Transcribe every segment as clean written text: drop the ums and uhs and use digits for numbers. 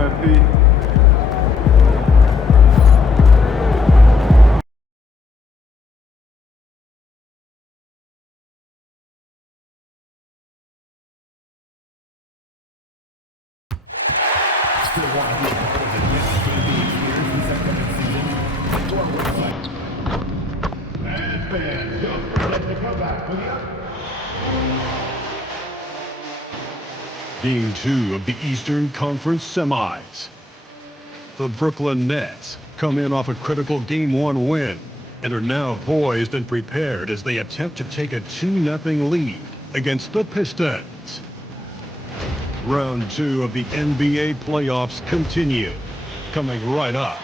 MP. Game 2 of the Eastern Conference Semis. The Brooklyn Nets come in off a critical Game 1 win and are now poised and prepared as they attempt to take a 2-0 lead against the Pistons. Round 2 of the NBA playoffs continue, coming right up.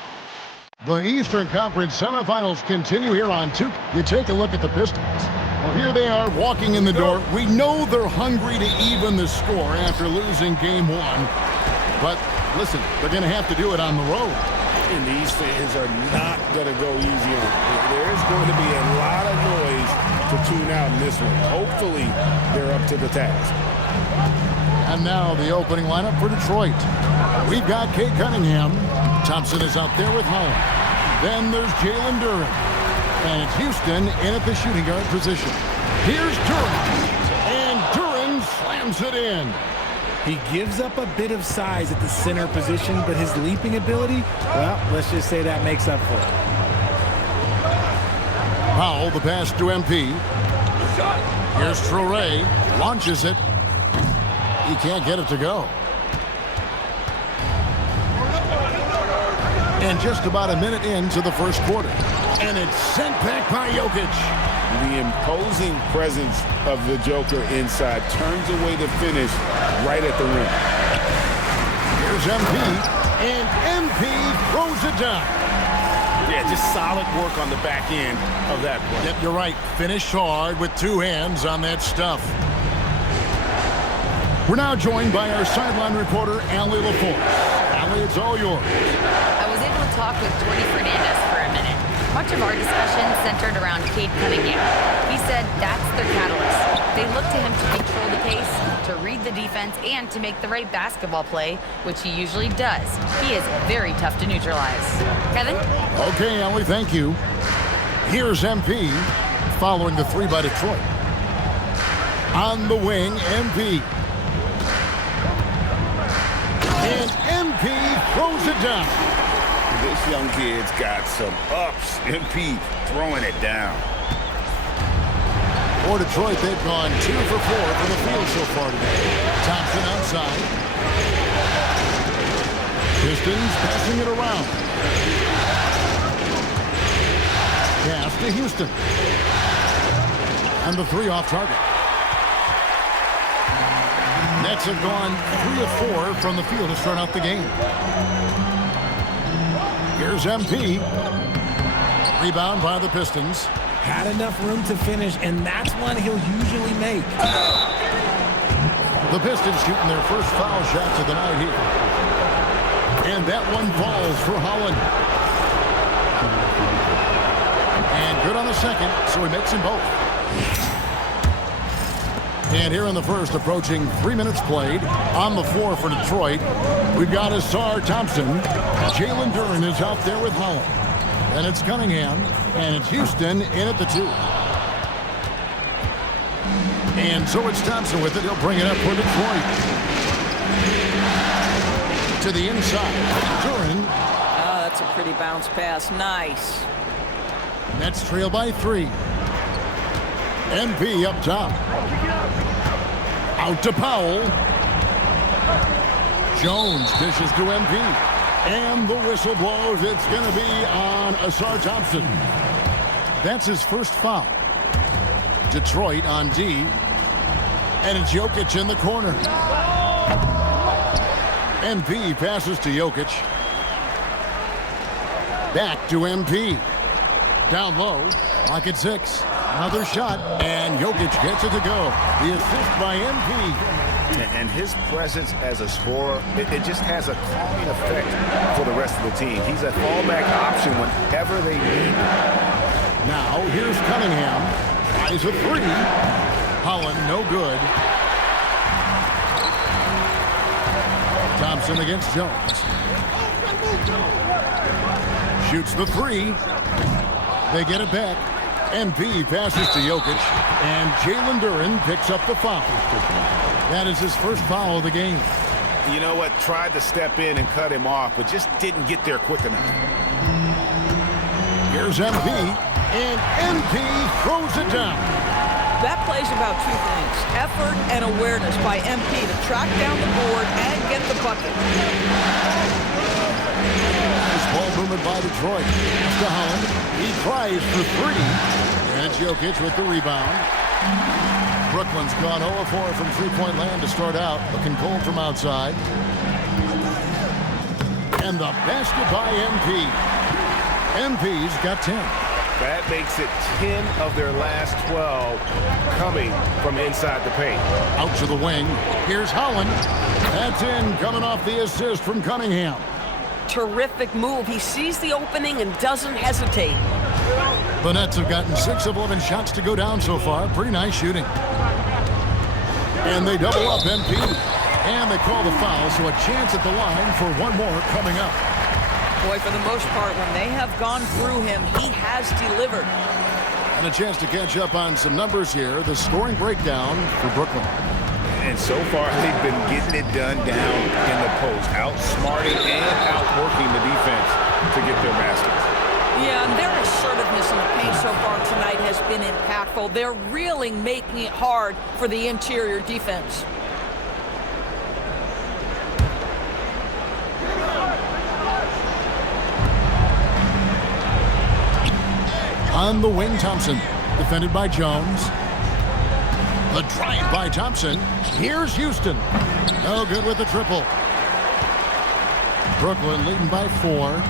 The Eastern Conference semifinals continue here on 2. You take a look at the Pistons. Well, here they are walking in the door. We know they're hungry to even the score after losing Game 1. But listen, they're going to have to do it on the road. And these fans are not going to go easy on it. There's going to be a lot of noise to tune out in this one. Hopefully, they're up to the task. And now the opening lineup for Detroit. We've got Kate Cunningham. Thompson is out there with Holland. Then there's Jalen Duren. And it's Houston in at the shooting guard position. Here's Duren. And Duren slams it in. He gives up a bit of size at the center position, but his leaping ability, well, let's just say that makes up for it. Powell, the pass to MP. Here's Traore. Launches it. He can't get it to go. And just about a minute into the first quarter. And it's sent back by Jokic. The imposing presence of the Joker inside turns away the finish right at the rim. Here's MP. And MP throws it down. Yeah, just solid work on the back end of that play. Yep, you're right. Finished hard with two hands on that stuff. We're now joined by our sideline reporter, Allie LaForce. Allie, it's all yours. I was able to talk with Jordy Fernandez for a minute. Much of our discussion centered around Cade Cunningham. He said that's their catalyst. They look to him to control the pace, to read the defense, and to make the right basketball play, which he usually does. He is very tough to neutralize. Kevin? Okay, Allie, thank you. Here's MP following the three by Detroit. On the wing, MP. And MP throws it down. This young kid's got some ups. MP throwing it down. For Detroit, they've gone 2 for 4 from the field so far today. Thompson outside. Pistons passing it around. Pass to Houston. And the three off target. Nets have gone 3 of 4 from the field to start out the game. Here's MP. Rebound by the Pistons. Had enough room to finish, and that's one he'll usually make. The Pistons shooting their first foul shots of the night here. And that one falls for Holland. And good on the second, so he makes them both. And here in the first, approaching 3 minutes played, on the floor for Detroit, we've got Asar Thompson. Jalen Duren is out there with Holland. And it's Cunningham, and it's Houston in at the 2. And so it's Thompson with it. He'll bring it up for Detroit. To the inside. Duren. Oh, that's a pretty bounce pass. Nice. Nets trail by 3. MP up top. Out to Powell. Jones dishes to MP. And the whistle blows. It's going to be on Asar Thompson. That's his first foul. Detroit on D. And it's Jokic in the corner. MP passes to Jokic. Back to MP. Down low. Lock at 6. Another shot. And Jokic gets it to go. The assist by MP. And his presence as a scorer, it just has a calming effect for the rest of the team. He's a fallback option whenever they need him. Now, here's Cunningham. Eyes a 3. Holland, no good. Thompson against Jones. Shoots the three. They get it back. MP passes to Jokic, and Jalen Duren picks up the foul. That is his first foul of the game. You know what? Tried to step in and cut him off, but just didn't get there quick enough. Here's MP, and MP throws it down. That play's about two things, effort and awareness by MP to track down the board and get the bucket. Nice ball movement by Detroit. It's to Holland. He tries for three. And it's Jokic with the rebound. Brooklyn's gone 0-4 from three-point land to start out. Looking cold from outside. And the basket by MP. MP's got 10. That makes it 10 of their last 12 coming from inside the paint. Out to the wing. Here's Holland. That's in, coming off the assist from Cunningham. Terrific move. He sees the opening and doesn't hesitate. The Nets have gotten 6 of 11 shots to go down so far. Pretty nice shooting. And they double up MP. And they call the foul, so a chance at the line for one more coming up. Boy, for the most part, when they have gone through him, he has delivered. And a chance to catch up on some numbers here. The scoring breakdown for Brooklyn. And so far, they've been getting it done down in the post, outsmarting and outworking the defense to get their baskets. Yeah, and their assertiveness in the paint so far tonight has been impactful. They're really making it hard for the interior defense. On the wing, Thompson, defended by Jones. The drive by Thompson. Here's Houston. No good with the triple. Brooklyn leading by 4.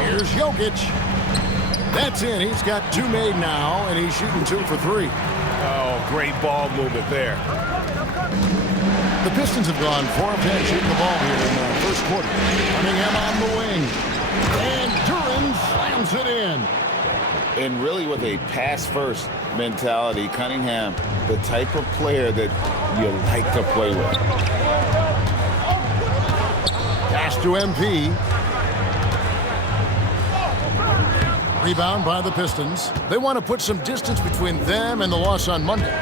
Here's Jokic. That's in. He's got 2 made now, and he's shooting 2 for 3. Oh, great ball movement there. The Pistons have gone 4 of 10 shooting the ball here in the first quarter. Cunningham on the wing. And Duren slams it in. And really with a pass-first mentality, Cunningham, the type of player that you like to play with. Pass to MP. Rebound by the Pistons. They want to put some distance between them and the loss on Monday.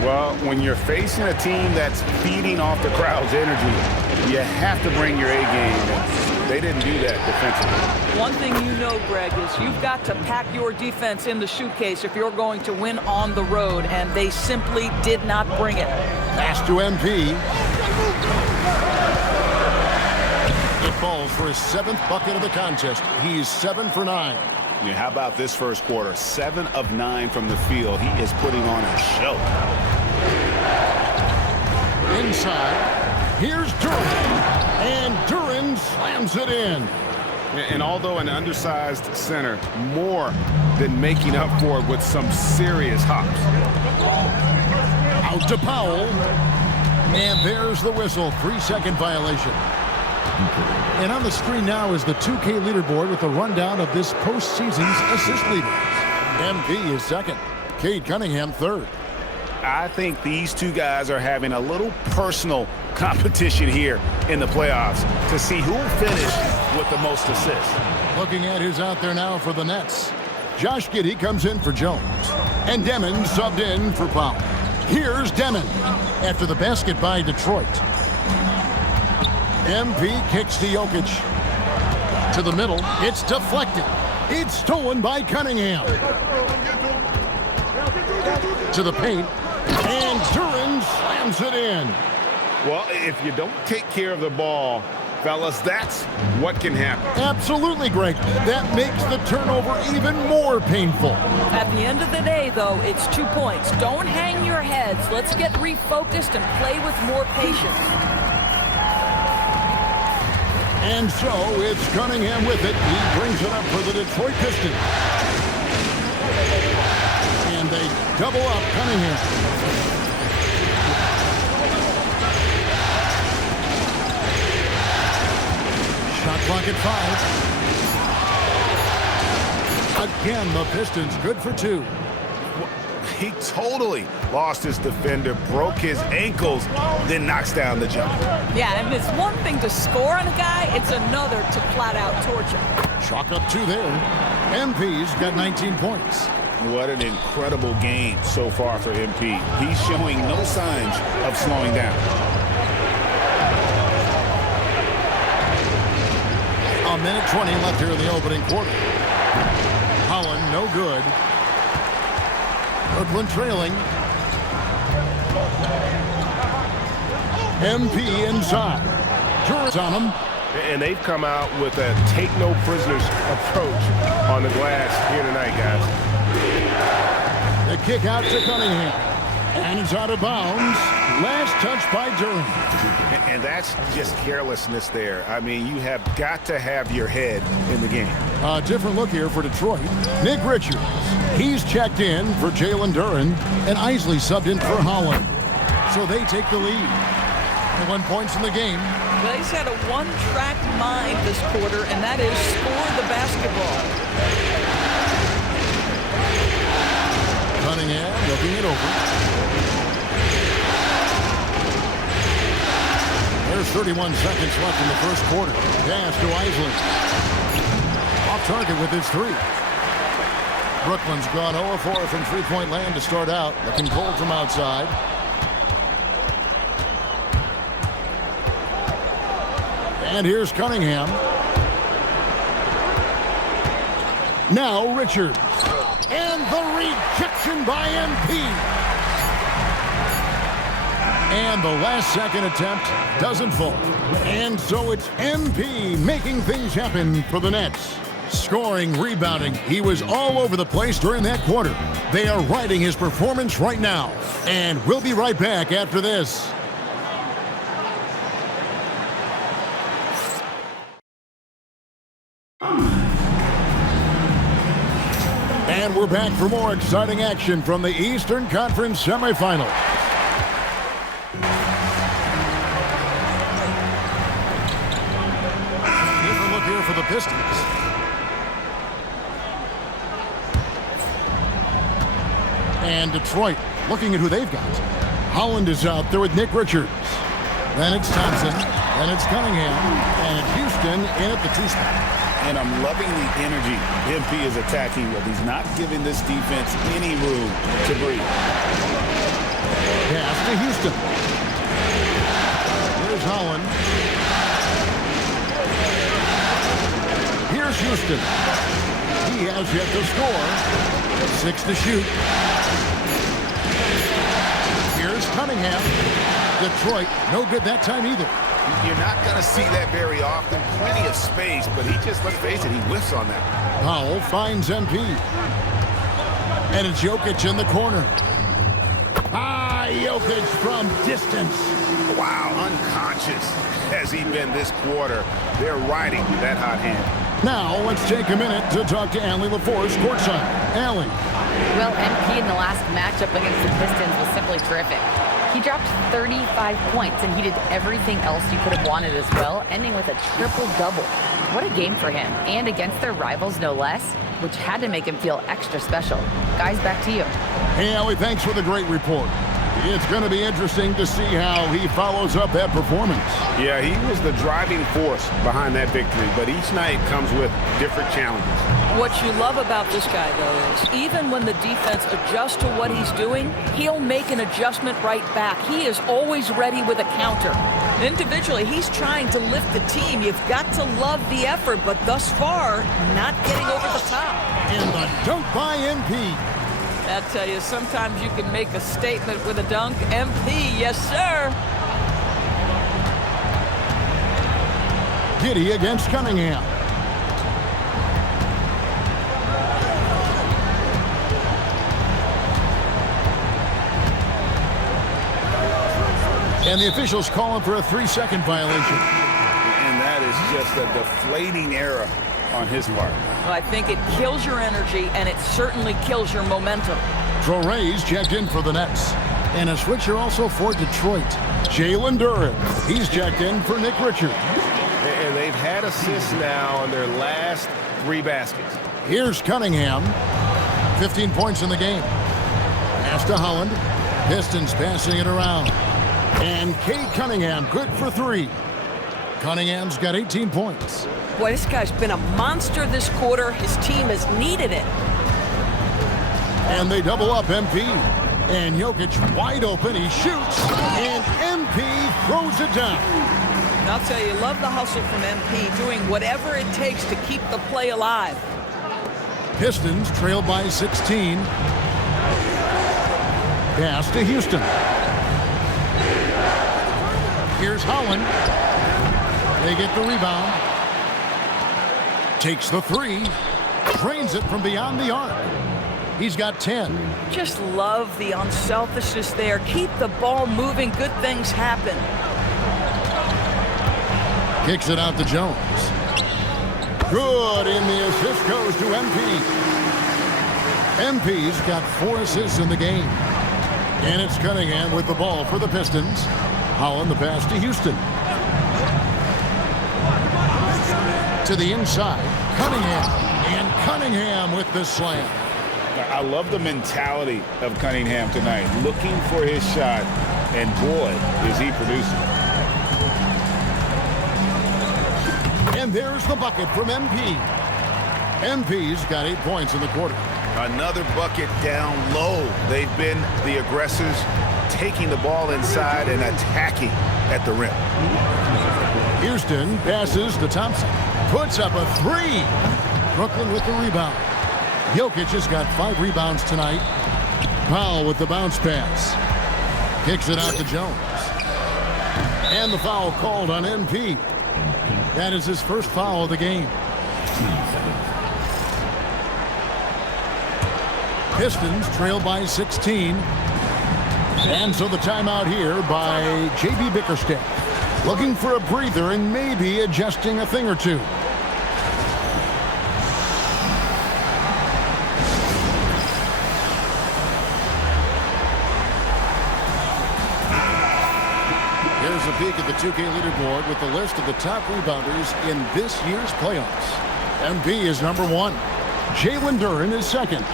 Well, when you're facing a team that's feeding off the crowd's energy, you have to bring your A game. They didn't do that defensively. One thing you know, Greg, is you've got to pack your defense in the suitcase if you're going to win on the road, and they simply did not bring it. Pass to MP. It falls for his 7th bucket of the contest. He's 7 for 9. Yeah, how about this first quarter? 7 of 9 from the field. He is putting on a show. Inside, here's Duren. And Duren slams it in. And although an undersized center, more than making up for it with some serious hops. Out to Powell. And there's the whistle. 3-second violation. And on the screen now is the 2K leaderboard with a rundown of this postseason's assist leaders. MP is 2nd. Cade Cunningham 3rd. I think these two guys are having a little personal competition here in the playoffs to see who will finish with the most assists. Looking at who's out there now for the Nets. Josh Giddey comes in for Jones. And Demon subbed in for Powell. Here's Demon after the basket by Detroit. MP kicks to Jokic. To the middle. It's deflected. It's stolen by Cunningham. To the paint. And Duren slams it in. Well, if you don't take care of the ball, fellas, that's what can happen. Absolutely, Greg. That makes the turnover even more painful. At the end of the day, though, it's 2 points. Don't hang your heads. Let's get refocused and play with more patience. And so it's Cunningham with it. He brings it up for the Detroit Pistons. And they double up Cunningham. Shot clock at 5. Again, the Pistons good for 2. He totally lost his defender, broke his ankles, then knocks down the jumper. Yeah, and it's one thing to score on a guy, it's another to flat out torture. Chalk up 2 there. MP's got 19 points. What an incredible game so far for MP. He's showing no signs of slowing down. A minute 20 left here in the opening quarter. Holland, no good. Brooklyn trailing. MP inside. Durant's on him. And they've come out with a take-no-prisoners approach on the glass here tonight, guys. The kick out to Cunningham. And it's out of bounds. Last touch by Durant. And that's just carelessness there. I mean, you have got to have your head in the game. A different look here for Detroit. Nick Richards. He's checked in for Jalen Duren. And Isley subbed in for Holland. So they take the lead. 1 points in the game. Well, he's had a one-track mind this quarter, and that is score the basketball. Cunningham looking it over. There's 31 seconds left in the first quarter. Pass to Isley. Off target with his 3. Brooklyn's gone 0-4 from three-point land to start out. Looking cold from outside. And here's Cunningham. Now Richards. And the rejection by MP. And the last second attempt doesn't fall. And so it's MP making things happen for the Nets. Scoring, rebounding. He was all over the place during that quarter. They are riding his performance right now. And we'll be right back after this. And we're back for more exciting action from the Eastern Conference semifinals. Different look here for the Pistons. And Detroit looking at who they've got. Holland is out there with Nick Richards. Then it's Thompson. Then it's Cunningham. And Houston in at the 2 spot. And I'm loving the energy MP is attacking with. He's not giving this defense any room to breathe. Pass to Houston. Here's Holland. Here's Houston. He has yet to score. 6 to shoot. Here's Cunningham. Detroit, no good that time either. You're not going to see that very often. Plenty of space, but he just, let's face it, he whiffs on that. Powell finds MP. And it's Jokic in the corner. Jokic from distance. Wow, unconscious has he been this quarter. They're riding that hot hand. Now let's take a minute to talk to Allie LaForce courtside. Allie. Well, MP in the last matchup against the Pistons was simply terrific. He dropped 35 points, and he did everything else you could have wanted as well, ending with a triple-double. What a game for him, and against their rivals, no less, which had to make him feel extra special. Guys, back to you. Hey, Allie, thanks for the great report. It's going to be interesting to see how he follows up that performance. Yeah, he was the driving force behind that victory, but each night comes with different challenges. What you love about this guy, though, is even when the defense adjusts to what he's doing, he'll make an adjustment right back. He is always ready with a counter. Individually, he's trying to lift the team. You've got to love the effort, but thus far, not getting over the top. And the dunk by MP. I tell you, sometimes you can make a statement with a dunk. MP, yes, sir. Giddey against Cunningham. And the officials calling for a 3-second violation. And that is just a deflating error on his part. Well, I think it kills your energy, and it certainly kills your momentum. Torrey's checked in for the Nets. And a switcher also for Detroit. Jalen Duren. He's checked in for Nick Richards. And they've had assists now on their last 3 baskets. Here's Cunningham. 15 points in the game. Pass to Holland. Pistons passing it around. And Cade Cunningham, good for 3. Cunningham's got 18 points. Boy, this guy's been a monster this quarter. His team has needed it. And they double up MP. And Jokic wide open. He shoots. And MP throws it down. And I'll tell you, love the hustle from MP, doing whatever it takes to keep the play alive. Pistons trail by 16. Pass to Houston. Here's Holland. They get the rebound. Takes the 3. Drains it from beyond the arc. He's got 10. Just love the unselfishness there. Keep the ball moving. Good things happen. Kicks it out to Jones. Good, and the assist goes to MP. MP's got 4 assists in the game. And it's Cunningham with the ball for the Pistons. Holland the pass to Houston. To the inside, Cunningham. And Cunningham with the slam. I love the mentality of Cunningham tonight, looking for his shot, and boy, is he producing. And there's the bucket from MP. MP's got 8 points in the quarter. Another bucket down low. They've been the aggressors, taking the ball inside and attacking at the rim. Houston passes to Thompson. Puts up a 3. Brooklyn with the rebound. Jokic has got 5 rebounds tonight. Powell with the bounce pass. Kicks it out to Jones. And the foul called on MP. That is his first foul of the game. Pistons trail by 16. And so the timeout here by J.B. Bickerstaff. Looking for a breather and maybe adjusting a thing or two. Here's a peek at the 2K leaderboard with the list of the top rebounders in this year's playoffs. MP is number 1. Jalen Duren is second.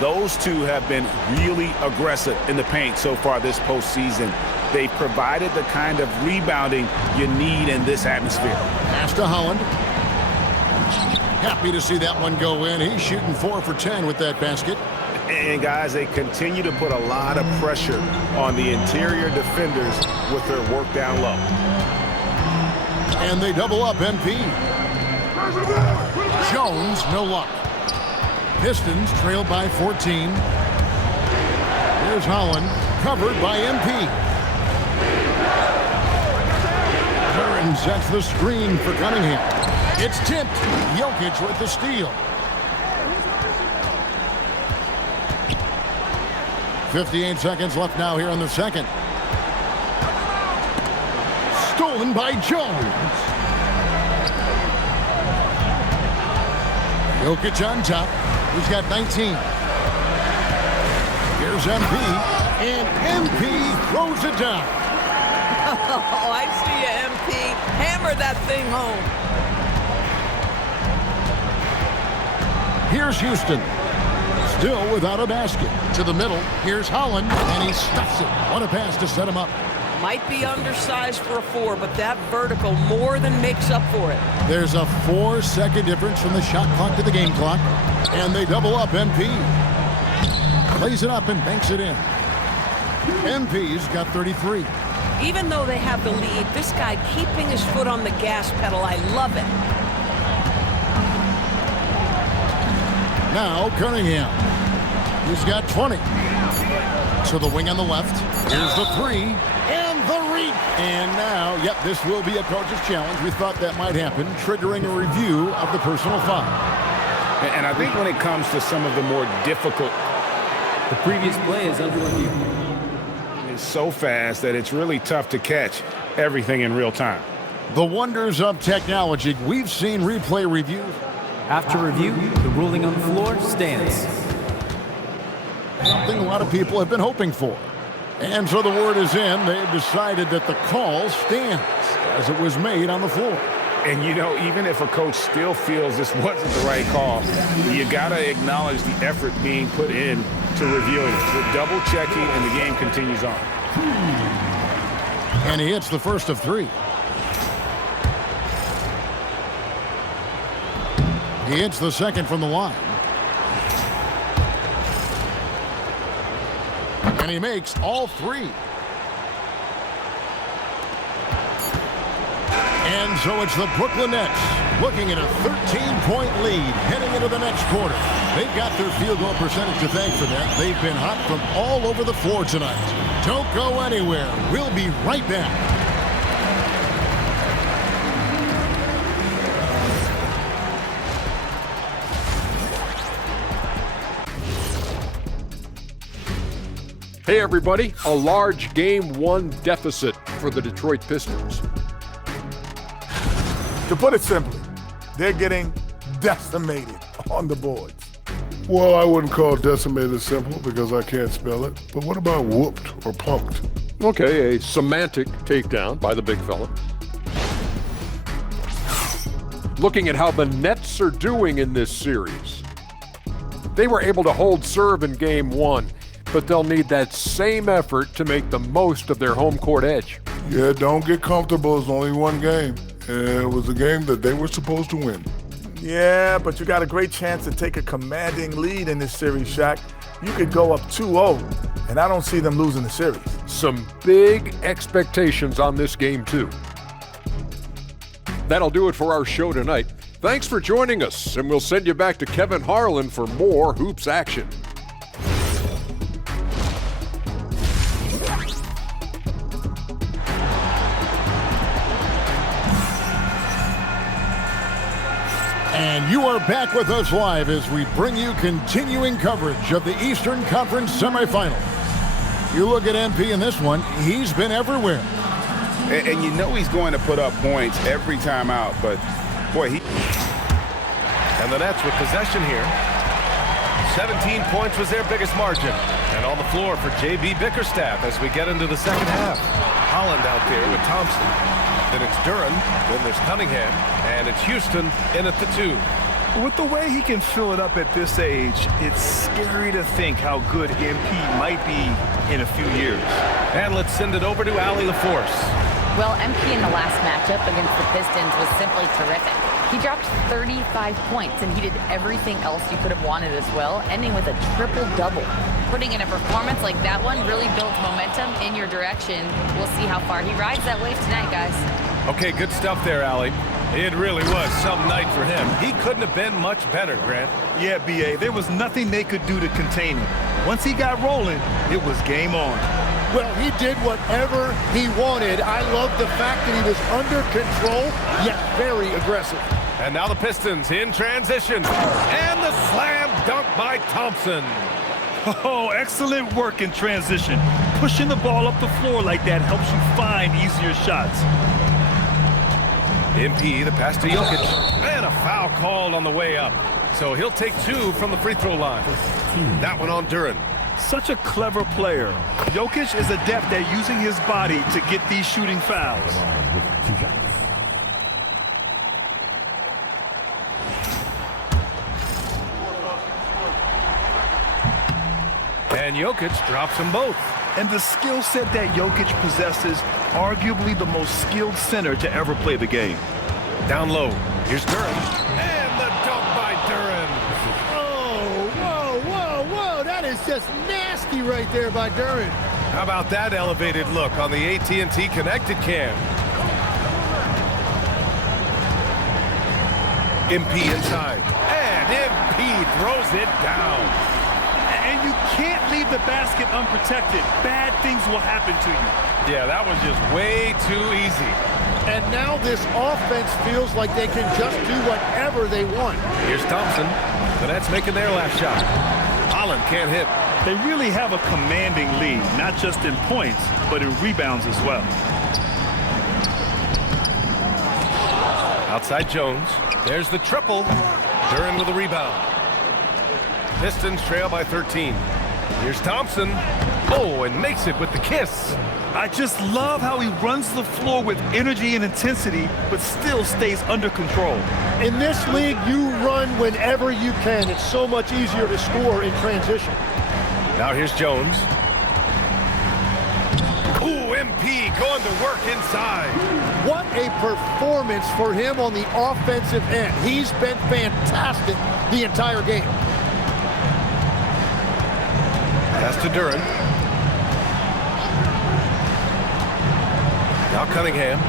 Those two have been really aggressive in the paint so far this postseason. They've provided the kind of rebounding you need in this atmosphere. Pass to Holland. Happy to see that one go in. He's shooting 4 for 10 with that basket. And guys, they continue to put a lot of pressure on the interior defenders with their work down low. And they double up MP. Jones, no luck. Pistons trail by 14. Here's Holland, covered by MP. Duren sets the screen for Cunningham. It's tipped. Jokic with the steal. 58 seconds left now here in the second. Stolen by Jones. Jokic on top. He's got 19. Here's MP. And MP throws it down. Oh, I see you, MP. Hammer that thing home. Here's Houston. Still without a basket. To the middle. Here's Holland. And he stuffs it. What a pass to set him up. Might be undersized for a 4, but that vertical more than makes up for it. There's a 4-second difference from the shot clock to the game clock. And they double up MP. Plays it up and banks it in. MP's got 33. Even though they have the lead, this guy keeping his foot on the gas pedal, I love it. Now Cunningham. He's got 20. To the wing on the left. Here's the 3. And the reach. And now, yep, this will be a coach's challenge. We thought that might happen, triggering a review of the personal foul. And I think when it comes to some of the more difficult, the previous play is under review. It's so fast that it's really tough to catch everything in real time. The wonders of technology. We've seen replay reviews. After review, the ruling on the floor stands. Something a lot of people have been hoping for. And so the word is in. They've decided that the call stands as it was made on the floor. And, you know, even if a coach still feels this wasn't the right call, you got to acknowledge the effort being put in to reviewing it. They're double-checking, and the game continues on. And he hits the first of 3. He hits the second from the line. And he makes all 3. And so it's the Brooklyn Nets looking at a 13-point lead heading into the next quarter. They've got their field goal percentage to thank for that. They've been hot from all over the floor tonight. Don't go anywhere. We'll be right back. Hey everybody, a large Game 1 deficit for the Detroit Pistons. To put it simply, they're getting decimated on the boards. Well, I wouldn't call decimated simple because I can't spell it. But what about whooped or punked? Okay, a semantic takedown by the big fella. Looking at how the Nets are doing in this series. They were able to hold serve in Game 1, but they'll need that same effort to make the most of their home court edge. Yeah, don't get comfortable. It's only one game. And it was a game that they were supposed to win. Yeah, but you got a great chance to take a commanding lead in this series, Shaq. You could go up 2-0, and I don't see them losing the series. Some big expectations on this Game 2. That'll do it for our show tonight. Thanks for joining us, and we'll send you back to Kevin Harlan for more hoops action. And you are back with us live as we bring you continuing coverage of the Eastern Conference semifinals. You look at MP in this one, he's been everywhere. And you know he's going to put up points every time out, but boy, he... And the Nets with possession here. 17 points was their biggest margin. And on the floor for J.B. Bickerstaff as we get into the second half. Holland out there with Thompson. Then it's Duran, then there's Cunningham, and it's Houston in at the 2. With the way he can fill it up at this age, it's scary to think how good MP might be in a few years. And let's send it over to Allie LaForce. Well, MP in the last matchup against the Pistons was simply terrific. He dropped 35 points, and he did everything else you could have wanted as well, ending with a triple-double. Putting in a performance like that one really builds momentum in your direction. We'll see how far he rides that wave tonight, guys. Okay, good stuff there, Allie. It really was some night for him. He couldn't have been much better, Grant. Yeah, B.A., there was nothing they could do to contain him. Once he got rolling, it was game on. Well, he did whatever he wanted. I love the fact that he was under control, yet very aggressive. And now the Pistons in transition. And the slam dunk by Thompson. Oh, excellent work in transition. Pushing the ball up the floor like that helps you find easier shots. MP, the pass to Jokic. And a foul called on the way up. So he'll take 2 from the free throw line. That one on Duran. Such a clever player. Jokic is adept at using his body to get these shooting fouls. And Jokic drops them both. And the skill set that Jokic possesses, arguably the most skilled center to ever play the game. Down low, here's Duran. And the dunk by Duran. Oh, whoa, that is just nasty right there by Duran. How about that elevated look on the AT&T connected cam? MP inside. And MP throws it down. And you can't leave the basket unprotected. Bad things will happen to you. Yeah, that was just way too easy. And now this offense feels like they can just do whatever they want. Here's Thompson. The Nets making their last shot. Holland can't hit. They really have a commanding lead, not just in points, but in rebounds as well. Outside Jones. There's the triple. Duran with a rebound. Pistons trail by 13. Here's Thompson. Oh, and makes it with the kiss. I just love how he runs the floor with energy and intensity, but still stays under control. In this league, you run whenever you can. It's so much easier to score in transition. Now here's Jones. Ooh, MP going to work inside. What a performance for him on the offensive end. He's been fantastic the entire game. Pass to Duren. Now Cunningham.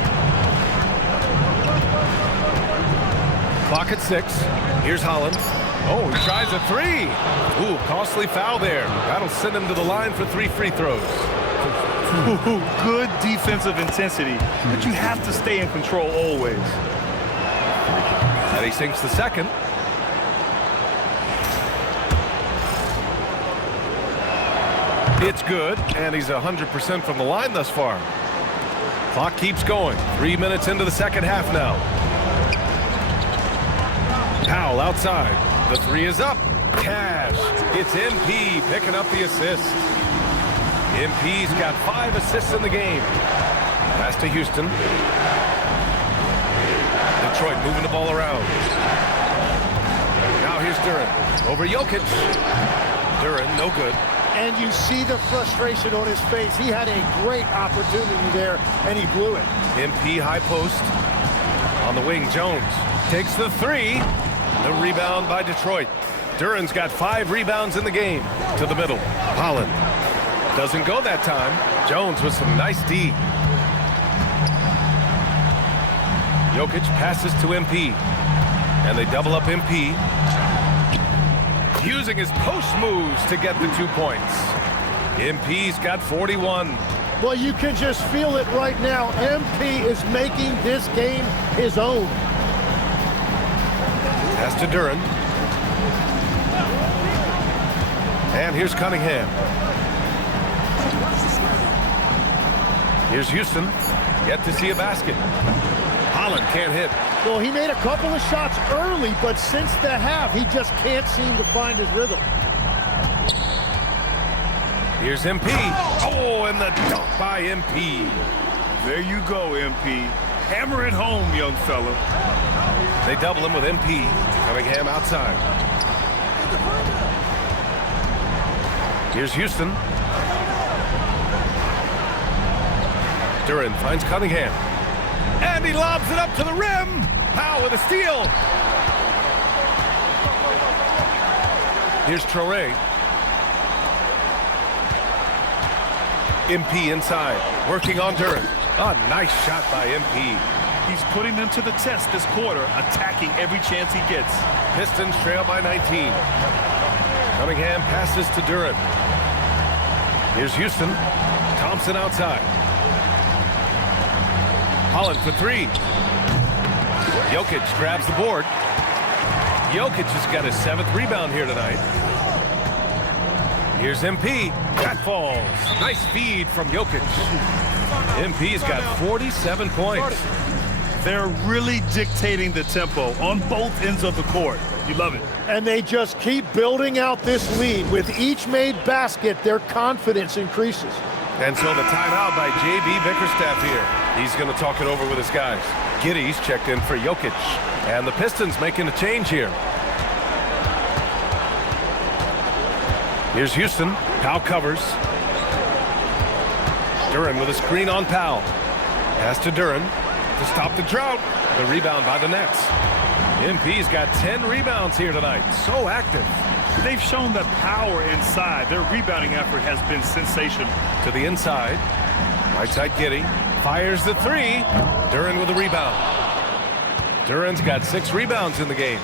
Clock at 6. Here's Holland. Oh, he tries a 3. Ooh, costly foul there. That'll send him to the line for 3 free throws. Ooh, good defensive intensity, but you have to stay in control always. And he sinks the second. It's good, and he's 100% from the line thus far. Clock keeps going. 3 minutes into the second half now. Powell outside. The 3 is up. Cash. It's MP picking up the assist. MP's got 5 assists in the game. Pass to Houston. Detroit moving the ball around. Now here's Duren. Over Jokic. Duren, no good. And you see the frustration on his face. He had a great opportunity there, and he blew it. MP high post. On the wing, Jones takes the 3. The rebound by Detroit. Duren's got 5 rebounds in the game. To the middle. Holland. Doesn't go that time. Jones with some nice D. Jokic passes to MP. And they double up MP. Using his post moves to get the 2 points. MP's got 41. Well, you can just feel it right now. MP is making this game his own. Pass to Duren. And here's Cunningham. Here's Houston. Yet to see a basket. Holland can't hit. Well, he made a couple of shots early, but since the half, he just can't seem to find his rhythm. Here's MP. Oh, and the dunk by MP. There you go, MP. Hammer it home, young fella. They double him with MP. Cunningham outside. Here's Houston. Duren finds Cunningham. And he lobs it up to the rim. Powell with a steal. Here's Traore. MP inside. Working on Duren. A nice shot by MP. He's putting them to the test this quarter, attacking every chance he gets. Pistons trail by 19. Cunningham passes to Duren. Here's Houston. Thompson outside. Holland for 3. Jokic grabs the board. Jokic has got his 7th rebound here tonight. Here's MP. That falls. Nice feed from Jokic. MP's got 47 points. They're really dictating the tempo on both ends of the court. You love it. And they just keep building out this lead. With each made basket, their confidence increases. And so the timeout by J.B. Bickerstaff here. He's going to talk it over with his guys. Giddey's checked in for Jokic. And the Pistons making a change here. Here's Houston. Powell covers. Duren with a screen on Powell. Pass to Duren to stop the drought. The rebound by the Nets. MP's got 10 rebounds here tonight. So active. They've shown the power inside. Their rebounding effort has been sensational. To the inside. Right side Giddey. Fires the 3. Duren with a rebound. Duren's got 6 rebounds in the game.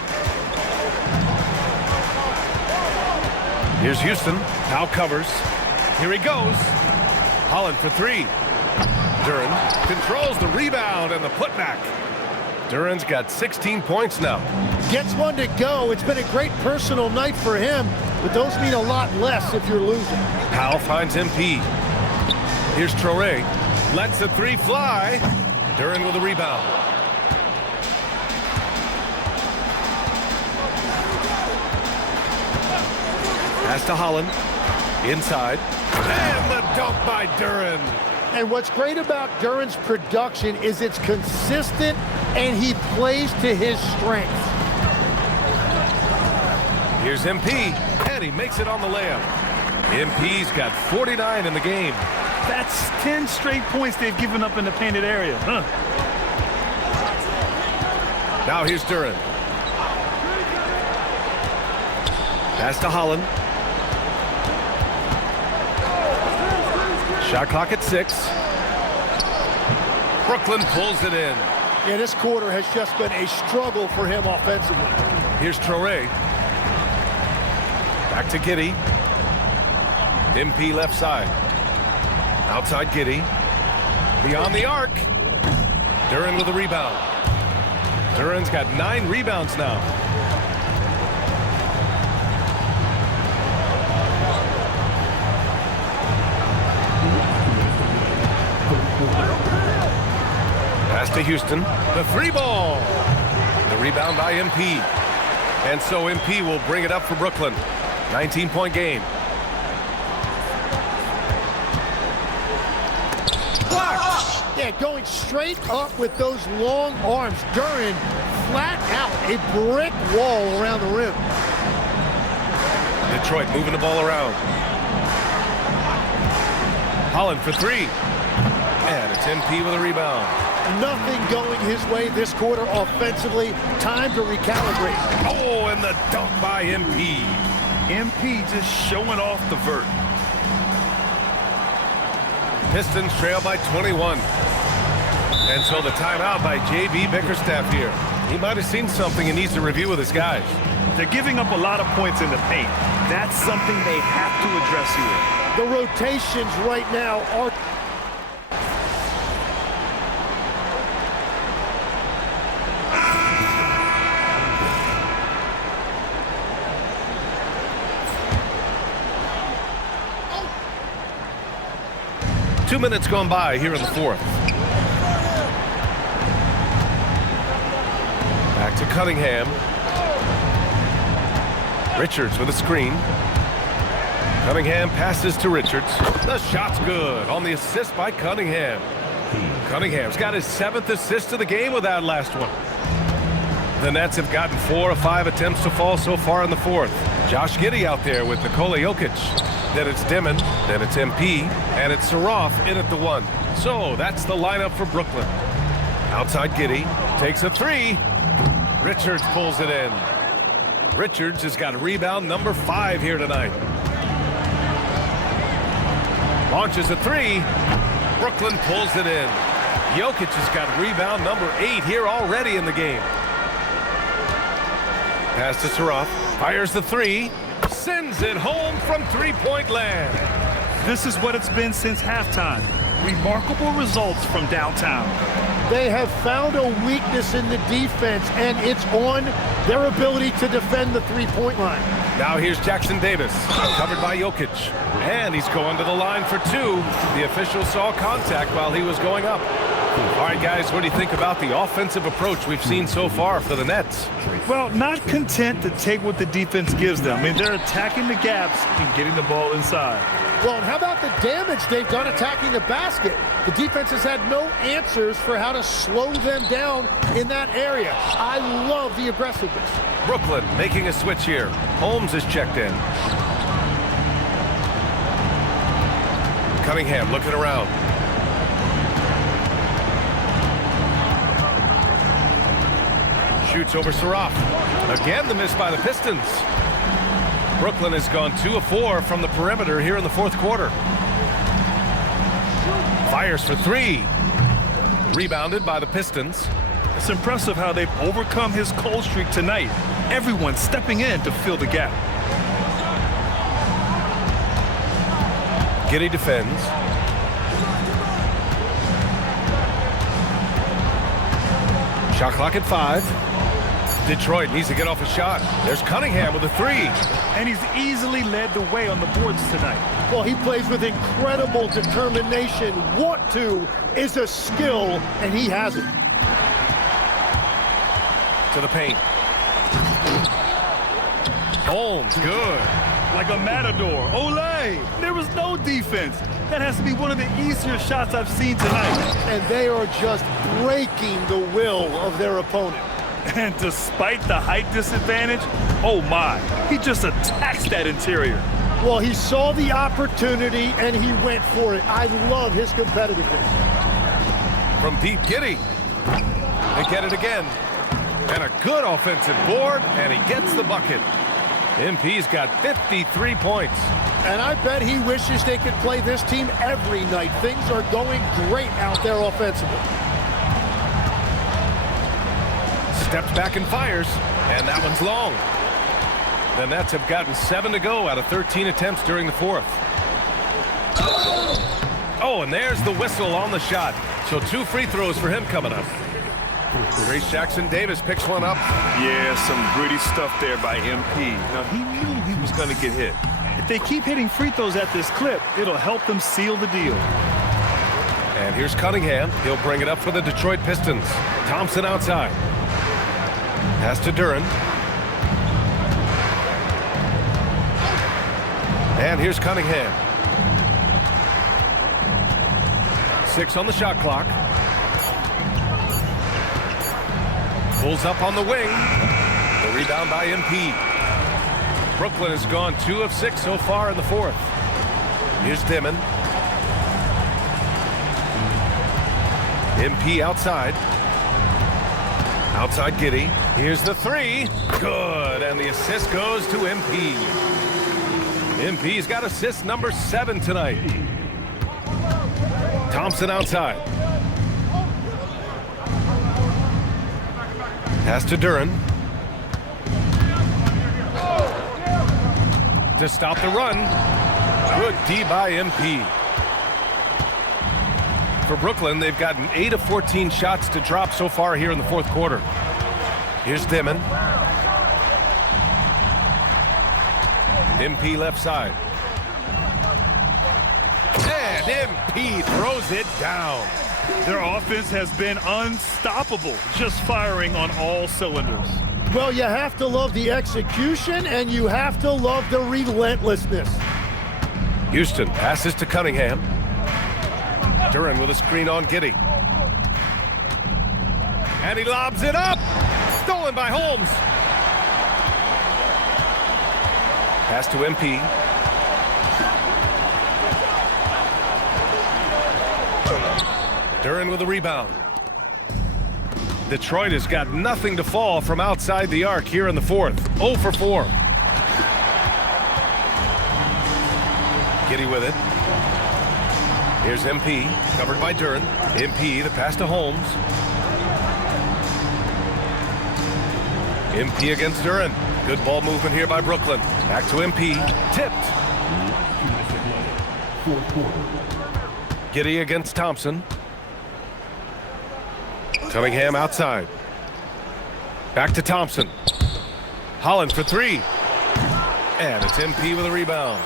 Here's Houston. Powell covers. Here he goes. Holland for 3. Duren controls the rebound and the putback. Duren's got 16 points now. Gets one to go. It's been a great personal night for him, but those mean a lot less if you're losing. Powell finds MP. Here's Traore. Lets the 3 fly. Duren with a rebound. Pass to Holland. Inside. And the dunk by Duren. And what's great about Duren's production is it's consistent and he plays to his strengths. Here's MP. And he makes it on the layup. MP's got 49 in the game. That's 10 straight points they've given up in the painted area. Now here's Duran. Pass to Holland. Shot clock at 6. Brooklyn pulls it in. Yeah, this quarter has just been a struggle for him offensively. Here's Traore. Back to Giddey. MP left side. Outside Giddey. Beyond the arc. Duran with a rebound. Duran's got 9 rebounds now. Pass to Houston. The 3 ball. The rebound by MP. And so MP will bring it up for Brooklyn. 19-point game. Yeah, going straight up with those long arms. Duran flat out, a brick wall around the rim. Detroit moving the ball around. Holland for 3. And it's MP with a rebound. Nothing going his way this quarter offensively. Time to recalibrate. Oh, and the dunk by MP. MP just showing off the vert. Pistons trail by 21. And so the timeout by J.B. Bickerstaff here. He might have seen something and needs to review with his guys. They're giving up a lot of points in the paint. That's something they have to address here. The rotations right now are... Two minutes gone by here in the fourth. Back to Cunningham. Richards with a screen. Cunningham passes to Richards. The shot's good on the assist by Cunningham. Cunningham's got his 7th assist of the game with that last one. The Nets have gotten 4 of 5 attempts to fall so far in the fourth. Josh Giddey out there with Nikola Jokic. Then it's Dimon, then it's MP, and it's Saroff in at the 1. So that's the lineup for Brooklyn. Outside Giddey takes a 3. Richards pulls it in. Richards has got rebound number 5 here tonight. Launches a 3. Brooklyn pulls it in. Jokic has got rebound number 8 here already in the game. Pass to Saroff. Fires the 3. Sends it home from three-point land. This is what it's been since halftime. Remarkable results from downtown. They have found a weakness in the defense, and it's on their ability to defend the three-point line. Now here's Jackson Davis, covered by Jokic. And he's going to the line for 2. The official saw contact while he was going up. All right, guys, what do you think about the offensive approach we've seen so far for the Nets? Well, not content to take what the defense gives them. I mean, they're attacking the gaps and getting the ball inside. Well, and how about the damage they've done attacking the basket? The defense has had no answers for how to slow them down in that area. I love the aggressiveness. Brooklyn making a switch here. Holmes is checked in. Cunningham looking around. Shoots over Saroff. Again, the miss by the Pistons. Brooklyn has gone 2 of 4 from the perimeter here in the fourth quarter. Fires for 3. Rebounded by the Pistons. It's impressive how they've overcome his cold streak tonight. Everyone stepping in to fill the gap. Giddey defends. Shot clock at 5. Detroit needs to get off a shot. There's Cunningham with a 3. And he's easily led the way on the boards tonight. Well, he plays with incredible determination. Want to is a skill, and he has it. To the paint. Holmes, good. Like a matador. Olay! There was no defense. That has to be one of the easier shots I've seen tonight. And they are just breaking the will of their opponent. And despite the height disadvantage, oh my, he just attacks that interior. Well, he saw the opportunity and he went for it. I love his competitiveness. From deep, Giddey. They get it again. And a good offensive board, and he gets the bucket. MP's got 53 points. And I bet he wishes they could play this team every night. Things are going great out there offensively. Steps back and fires, and that one's long. The Nets have gotten 7 to go out of 13 attempts during the fourth. Oh, and there's the whistle on the shot. So 2 free throws for him coming up. Grace Jackson-Davis picks one up. Yeah, some gritty stuff there by MP. Now, he knew he was going to get hit. If they keep hitting free throws at this clip, it'll help them seal the deal. And here's Cunningham. He'll bring it up for the Detroit Pistons. Thompson outside. Pass to Duren. And here's Cunningham. 6 on the shot clock. Pulls up on the wing. The rebound by MP. Brooklyn has gone 2 of 6 so far in the fourth. Here's Dimon. MP outside. Outside Giddey. Here's the 3. Good. And the assist goes to MP. MP's got assist number 7 tonight. Thompson outside. Pass to Duren. To stop the run. Good D by MP. For Brooklyn, they've gotten 8 of 14 shots to drop so far here in the fourth quarter. Here's Dimon. MP left side. And MP throws it down. Their offense has been unstoppable, just firing on all cylinders. Well, you have to love the execution, and you have to love the relentlessness. Houston passes to Cunningham. Duren with a screen on Giddey. And he lobs it up. Stolen by Holmes. Pass to MP. Duren with a rebound. Detroit has got nothing to fall from outside the arc here in the fourth. 0 for 4. Giddey with it. Here's MP, covered by Duren. MP, the pass to Holmes. MP against Duren. Good ball movement here by Brooklyn. Back to MP. Tipped. Giddey against Thompson. Cunningham outside. Back to Thompson. Holland for 3. And it's MP with a rebound.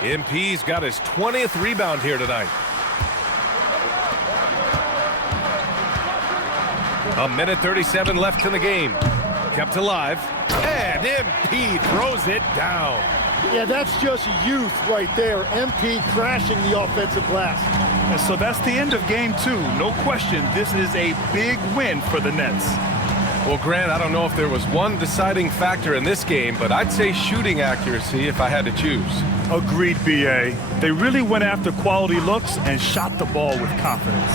MP's got his 20th rebound here tonight. A minute 37 left in the game. Kept alive. And MP throws it down. Yeah, that's just youth right there. MP crashing the offensive glass. And so that's the end of game 2. No question, this is a big win for the Nets. Well, Grant, I don't know if there was one deciding factor in this game, but I'd say shooting accuracy if I had to choose. Agreed, BA. They really went after quality looks and shot the ball with confidence.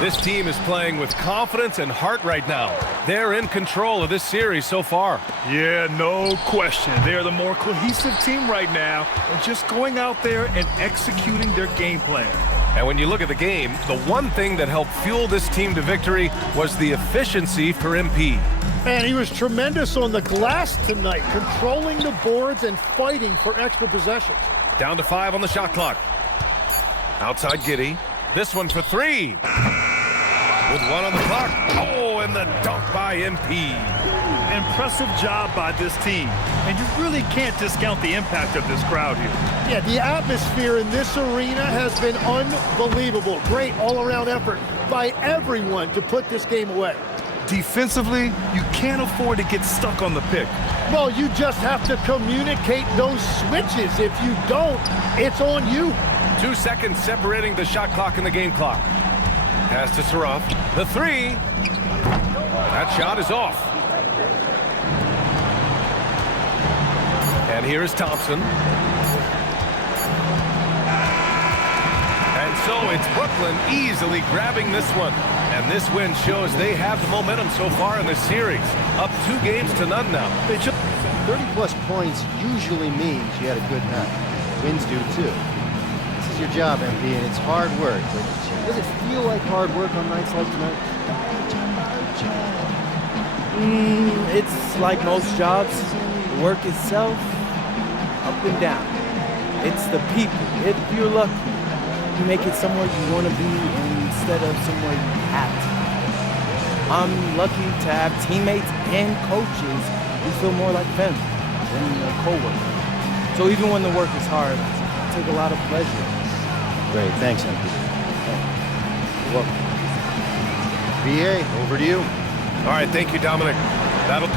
This team is playing with confidence and heart right now. They're in control of this series so far. Yeah, no question. They're the more cohesive team right now and just going out there and executing their game plan. And when you look at the game, the one thing that helped fuel this team to victory was the efficiency for MP. And he was tremendous on the glass tonight, controlling the boards and fighting for extra possessions. Down to 5 on the shot clock. Outside Giddey. This one for 3. With 1 on the clock. Oh, and the dunk by MP. Impressive job by this team. And you really can't discount the impact of this crowd here. Yeah, the atmosphere in this arena has been unbelievable. Great all-around effort by everyone to put this game away. Defensively, you can't afford to get stuck on the pick. Well, you just have to communicate those switches. If you don't, it's on you. 2 seconds separating the shot clock and the game clock. Pass to Saraf. The 3. That shot is off. And here is Thompson. So it's Brooklyn easily grabbing this one. And this win shows they have the momentum so far in this series. Up 2-0 now. 30-plus points usually means you had a good night. Wins do, too. This is your job, MP, and it's hard work. But does it feel like hard work on nights like tonight? It's like most jobs. The work itself, up and down. It's the people. If you're lucky, you make it somewhere you want to be instead of somewhere you have to. I'm lucky to have teammates and coaches who feel more like family than a coworker. So even when the work is hard, I take a lot of pleasure. Great, thanks, MP. You're welcome. BA, over to you. All right, thank you, Dominic. That'll